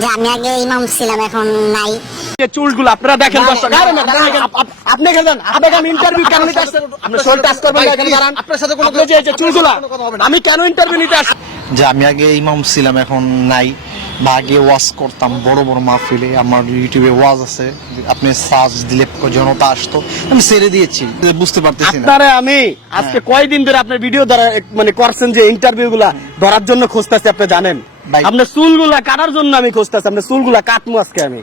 যে আমি আগে ইমাম ছিলাম এখন নাই। যে চুলগুলো আপনারা দেখেন দর্শক, আপনি গেলেন আপনাকে আমি ইন্টারভিউ কেন নিতে আসছেন? আপনি শোল টাচ করবেন না, এখানে দাঁড়ান। আপনার সাথে কোনো যে চুলগুলো আমি কেন ইন্টারভিউ নিতে আসছি? যে আমি আগে ইমাম ছিলাম এখন নাই, বা আগে ওয়াজ করতাম বড় বড় মাহফিলে, আমার ইউটিউবে ওয়াজ আছে, আপনি সার্চ দিলে জনতা আসতো, আমি ছেড়ে দিয়েছি, বুঝতে পারতেছি না। আপনারে আমি আজকে কয়দিন ধরে আপনার ভিডিও ধরা মানে করছেন যে ইন্টারভিউ গুলা ধরার জন্য খুঁজতেছি, আপনি জানেন আপনার চুলগুলা কাটার জন্য আমি খুঁজতেছি, আপনার চুলগুলা কাটবো আজকে আমি।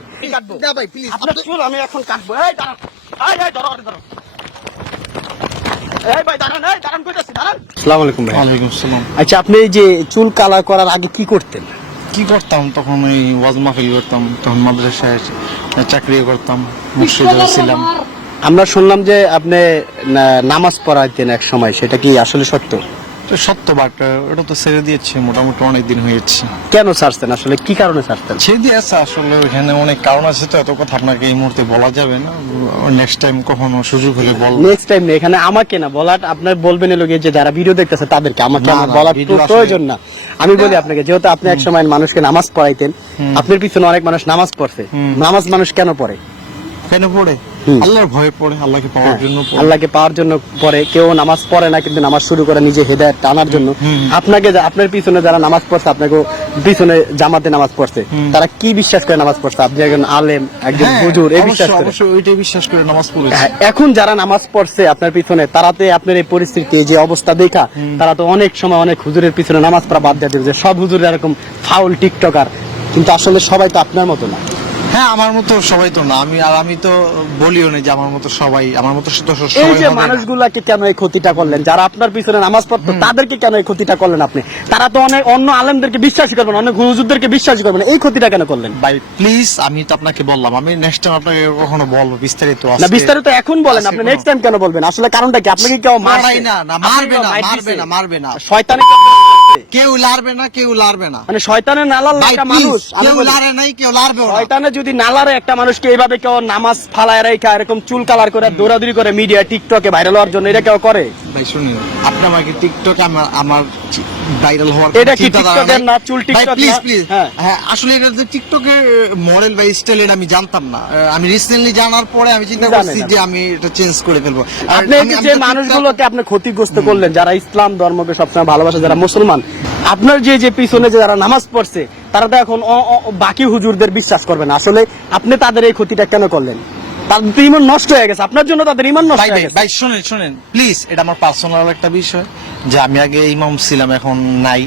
আপনার চুল আমি এখন কাটবো। এই দাঁড়ান, এই ধরো ধরো। এই ভাই দাঁড়ান, এই দাঁড়ান কইতাছি, দাঁড়ান। আসসালামু আলাইকুম ভাই। ওয়ালাইকুম আসসালাম। আচ্ছা, আপনি এই যে চুল কালার করার আগে কি করতেন? কি করতাম তখন? ওই ওয়াজ মাহফিল করতাম, তখন মাদ্রাসায় চাকরিও করতাম, মুর্শিদাবাদে ছিলাম। আমরা শুনলাম যে আপনি নামাজ পড়াইতেন এক সময়, সেটা কি আসলে সত্য? সত্য, বাট ওটা তো ছেড়ে দিয়েছে, মোটামুটি অনেক দিন হয়েছে। কেন ছাড়ছেন, আসলে কি কারণে ছাড়তেন? ছেড়ে দিয়েছে আসলে, ওখানে অনেক কারণ আছে, তো এত কথা আপনাকে এই মুহূর্তে বলা যাবে না। নেক্সট টাইম কখনো সুযোগ হলে বল। নেক্সট টাইম নেই, এখানে আমাকে না বলার, আপনার বলবেন এলো যে যারা ভিডিও দেখতেছে তাদেরকে, আমাকে আমার বলার প্রয়োজন না। আমি বলি আপনাকে, যেহেতু আপনি এক সময় মানুষকে নামাজ পড়াইতেন, আপনার পিছনে অনেক মানুষ নামাজ পড়ছে, নামাজ মানুষ কেন পড়ে? কেন পড়ে? আল্লাহর ভয়ে পড়ে, আল্লাহকে পাওয়ার জন্য পড়ে। আল্লাহকে পাওয়ার জন্য পড়ে। কেউ নামাজ পড়ে না, কিন্তু নামাজ শুরু করে নিজে হেদায়েত টানার জন্য। আপনাকে, আপনার পিছনে যারা নামাজ পড়ছে, আপনাকে পিছনে জামাতে নামাজ পড়ছে, তারা কি বিশ্বাস করে নামাজ পড়ছে? আপনি একজন আলেম, একজন হুজুর, এই বিশ্বাস করে, অবশ্যই ওইটাই বিশ্বাস করে নামাজ পড়েছে। এখন যারা নামাজ পড়ছে আপনার পিছনে, তারাতে আপনার এই পরিস্থিতি, এই যে অবস্থা দেখা, তারা তো অনেক সময় অনেক হুজুরের পিছনে নামাজ পড়া বাদ দিয়ে দেবে, যে সব হুজুর এরকম ফাউল টিকটকার, কিন্তু আসলে সবাই তো আপনার মতো না। হ্যাঁ, আমার মতো সবাই তো না। আমি তো বলিও না যে আমার মতো সবাই, আমার মতো এই যে মানুষগুলাকে কেন এই ক্ষতিটা করলেন? যারা আপনার পিছনে নামাজ পড়তো তাদেরকে কেন এই ক্ষতিটা করলেন আপনি? তারা তো অনেক অন্য আলেমদেরকে বিশ্বাসই করবেন, অনেক হুজুরদেরকে বিশ্বাসই করবেন, এই ক্ষতিটা কেন করলেন? ভাই প্লিজ, আমি তো আপনাকে বললাম, আমি নেক্সট টাইম আপনাকে কখনো বলবো বিস্তারিত। না, বিস্তারিত এখন বলেন, আপনি নেক্সট টাইম কেন বলবেন? আসলে কারণটা কি? আপনাকে কেউ মারবে না? মারবে না, শয়তানে কেউ লারবে না, কেউ লারবে না, মানে শয়তানের নালার একটা মানুষ, কেউ লারে নাই, কেউ লারবে না। শয়তানে যদি নালারে একটা মানুষকে এইভাবে কেউ নামাজ ফালায় রেখা এরকম চুল কালার করে দৌড়াদৌড়ি করে মিডিয়া টিকটকে ভাইরাল হওয়ার জন্য, এটা কেউ করে? ভাই শুনুন, আপনি আমাকে টিকটক আমার ভাইরাল হওয়ার এটা কি টিকটকের না? চুল টিকটক প্লিজ প্লিজ। হ্যাঁ, আসলে এটা যে টিকটকের মডেল বা স্টাইল, এটা আমি জানতাম না। আমি রিসেন্টলি জানার পরে আমি চিন্তা করছি যে আমি এটা চেঞ্জ করে ফেলবো। আপনি যে মানুষগুলোকে আপনি ক্ষতিগ্রস্ত করলেন, যারা ইসলাম ধর্মকে সবসময় ভালোবাসে, যারা মুসলমান, আপনার যে পিছনে যারা নামাজ পড়ছে, তারা তো এখন বাকি হুজুরদের বিশ্বাস করবে না। আসলে আপনি তাদের এই ক্ষতিটা কেন করলেন? তাদের তো ইমান নষ্ট হয়ে গেছে, আপনার জন্য তাদের ইমান নষ্ট হয়ে গেছে। ভাই শুনেন প্লিজ, এটা আমার পার্সোনাল একটা বিষয়, যে আমি আগে ইমাম ছিলাম এখন নাই,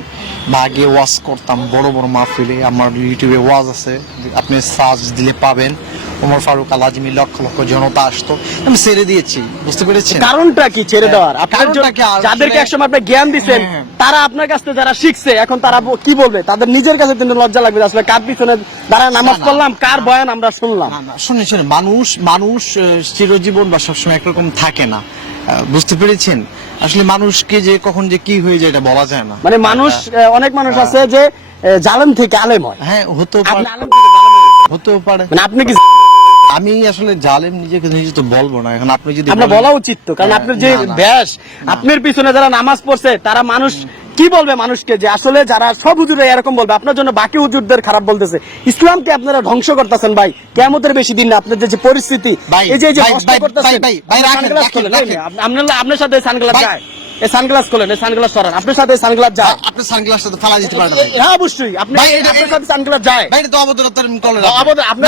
বা আগে ওয়াজ করতাম বড় বড় মাহফিলে, আমার ইউটিউবে ওয়াজ আছে, আপনি সার্চ দিলে পাবেন, ওমর ফারুক আল আজমি, লক্ষ লক্ষ জনতা আসতো, আমি ছেড়ে দিয়েছি, বুঝতে পেরেছেন? কারণটা কি ছেড়ে দেওয়ার? আপনার যাদেরকে একসময় আপনি জ্ঞান দিচ্ছেন, তারা আপনার কাছ থেকে যারা শিখছে, এখন তারা কি বলবে? তাদের নিজের কাছে কিন্তু লজ্জা লাগবে, আসলে কার পিছনে দ্বারা নামাজ পড়লাম, কার বয়ান আমরা শুনলাম। শুনেন, মানুষ চিরজীবন বা সবসময় একরকম থাকে না, বুঝতে পেরেছেন? আসলে মানুষকে যে কখন যে কি হয়ে যায় এটা বলা যায় না। মানে মানুষ, অনেক মানুষ আছে যে জালেম থেকে আলেম হয়। হ্যাঁ, হতেও পারে। মানে আপনি কি? আমি আসলে জালেম নিজে তো বলবো না, এখন আপনি যদি আপনার বলা উচিত তো, কারণ আপনার যে ব্যাস, আপনার পিছনে যারা নামাজ পড়ছে, তারা মানুষ কি বলবে মানুষকে? যে আসলে যারা সব হুজুর এরকম বলবে, আপনার জন্য বাকি হুজুরদের খারাপ বলতেছে। ইসলামকে আপনারা ধ্বংস করতেছেন ভাই, কিয়ামতের বেশি দিন না। আপনার যে পরিস্থিতি, এই যে কষ্ট করতেছেন, আপনার সাথে সানগ্লাস যায়, এই সানগ্লাস খোলেন, এই সানগ্লাস সরান, আপনার সাথে সানগ্লাস যায়, আপনার সানগ্লাসটা তো ফালা দিতে পারবেন। হ্যাঁ অবশ্যই, আপনার সাথে সানগ্লাস যায়। ভাই এটা তো অবদরতা করে না। আপনার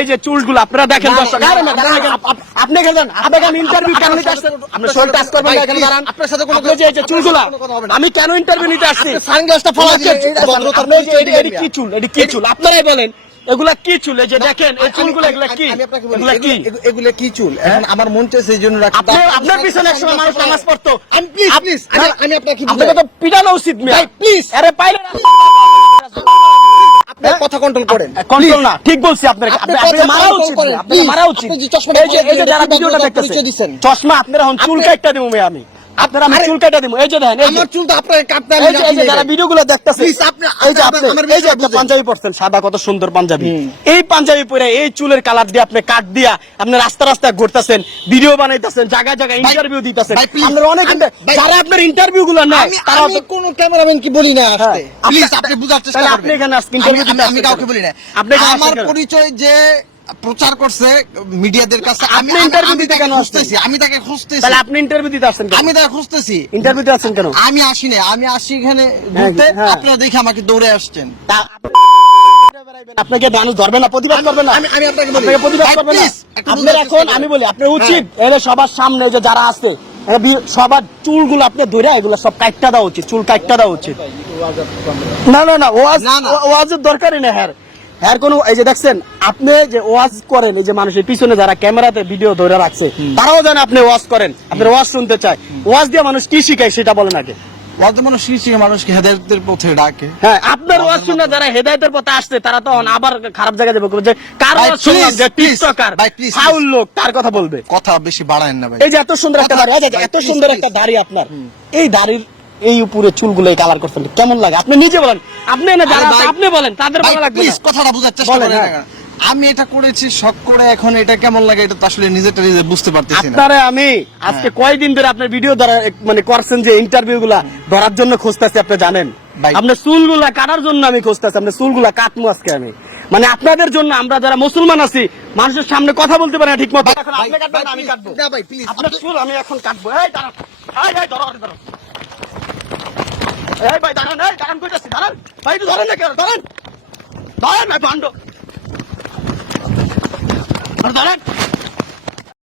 এই যে চুলগুলো আপনারা দেখেন দর্শক, আপনি গেলেন আপনাকে আমি ইন্টারভিউ কেন নিতে আসছেন? আপনি শোল টাচ করবেন না, এখানে দাঁড়ান। আপনার সাথে কোনো যে চুলগুলো আমি কেন ইন্টারভিউ নিতে আসছি? সানগ্লাসটা ফালা দিয়ে এটি কি চুল? এটি কি চুল? আপনারাই বলেন এগুলা কি চুল? এই যে দেখেন এই চুলগুলো, এগুলা কি? এগুলা কি চুল? এখন আমার মন চাইছে এই জন্য রাখতে। আপনার পিছনে একসময় মানুষ নামাজ পড়তো, আমি প্লিজ আমি আপনাকে আপনাকে তো পিটানো উচিত ভাই, প্লিজ। আরে পাইলে আপনি কথা কন্ট্রোল করেন। কন্ট্রোল না, ঠিক বলছি আপনাকে, আপনাকে মারা উচিত, আপনাকে মারা উচিত। এই যে যারা ভিডিওটা দেখতেছে, চশমা আপনারা এখন চুল কাটটা দেবো আমি। আপনারা আমি চুল কাটা দিব, এই যে দেখেন, এই যে আমার চুল তো আপনাকে কাটতে আমি এই যে- এই যে যারা ভিডিওগুলো দেখতেছে, Please, আপনি- এই যে আপনি আপনি আমার এই যে একটা বিষয়টা পাঞ্জাবি পরছেন, সাদা কত সুন্দর পাঞ্জাবি, এই পাঞ্জাবি পরে এই চুলের কালার দিয়ে আপনি কাট দিয়া আপনি রাস্তা রাস্তায় ঘুরতেছেন, ভিডিও বানাইতেছেন, জায়গায় জায়গায় ইন্টারভিউ দিতেছেন, ভাই, please, আপনারা অনেক ভাই, যারা আপনার ইন্টারভিউ গুলো নেয় তারা আমি কোন ক্যামেরাম্যান কি বলি না আসতে হ্যাঁ। প্লিজ আপনি বুঝার চেষ্টা তাহলে করবেন আপনি এখানে আজকে interview দিতে আমি আসছেন কাউকে কেন? বলি না আপনি এখানে আমার আসছেন কেন? পরিচয় যে প্রচার করছে মিডিয়াদের কাছে আপনি interview দিতে কেন আসছেন? খুঁজতেছি আমি তাকে খুঁজতেছি তাহলে আপনি ইন্টারভিউ দিতে আসছেন কেন? আমি তাকে খুঁজতেছি ইন্টারভিউ দিতে আসছেন কেন? আমি আসি না আমি আসি এখানে ঘুরতে হ্যাঁ। আপনারা দেখে আমাকে দৌড়ে আসছেন তা- আপনাকে মানুষ ধরবে না, প্রতিবাদ করবে না, আমি আপনাকে বলি আপনাকে প্রতিবাদ ভাই, করবে না। please, একটু আপনার বুঝার এখন চেষ্টা আমি করেন। বলি আপনার উচিত এর সবার সামনে যে যারা আছে সবার চুলগুলো আপনি ধরে এগুলো সব কাটটা দেওয়া উচিত, চুল কাটটা দেওয়া উচিত। না না না ওয়াজ না, না। ওয়াজের দরকারই না হ্যার হ্যার কোনো, এই যে দেখছেন আপনি যে ওয়াজ করেন, এই যে মানুষের পিছনে যারা ক্যামেরাতে ভিডিও ধরে রাখছে তারাও জানে আপনি ওয়াজ করেন, আপনার ওয়াজ শুনতে চায়। ওয়াজ দিয়ে মানুষ কি শিখায় সেটা বলেন আগে। বর্তমানে শিশির মানুষকে হেদায়েতের পথে ডাকে হ্যাঁ, আপনার ওয়াজ শুনে যারা হেদায়েতের পথে আসছে তারা তো আবার খারাপ জায়গায় যাবে, যে কার ভাই, ওয়াজ শুনলাম please, যে please, টিকটকার ভাই, please, ফাউল লোক তার কথা বলবে। কথা বেশি বাড়ায়েন না ভাই এই যে এত সুন্দর একটা দাড়ি, এই যে ভাই, এত please, সুন্দর please. একটা দাড়ি আপনার, এই দাড়ির এই উপরে চুলগুলো কালার করছেন কেমন লাগে আপনি নিজে বলেন, আপনি না যারা আরে ভাই, আপনি বলেন তাদের ভাই, ভালো লাগবে প্লিজ না। কথাটা বোঝার চেষ্টা বলেন, করেন হ্যাঁ। আমি এটা করেছি শখ করে, এখন এটা কেমন লাগে এটা তো আসলে নিজেটা নিজে বুঝতে পারতেছি না আপনারে আমি আজকে কয়দিন ধরে আপনার ভিডিও ধরা মানে করছেন যে ইন্টারভিউ গুলা ধরার জন্য খুঁজতেছি, আপনি জানেন ভাই। আপনার চুলগুলা কাটার জন্য আমি খুঁজতেছি, আপনার চুলগুলা কাটবো আজকে আমি, মানে আপনাদের জন্য আমরা যারা মুসলমান আছি মানুষের সামনে কথা বলতে পারি না ঠিক মতো, এখন আপনি কাটবেন না আমি কাটবো, না ভাই প্লিজ আপনার চুল আমি এখন কাটবো। এই দাঁড়ান, এই ধরো ধরো, এই ভাই দাঁড়ান, এই দাঁড়ান কইতাছি, দাঁড়ান ভাই, একটু ধরেন না কেন, ধরেন ধরেন ভাই ভান্ড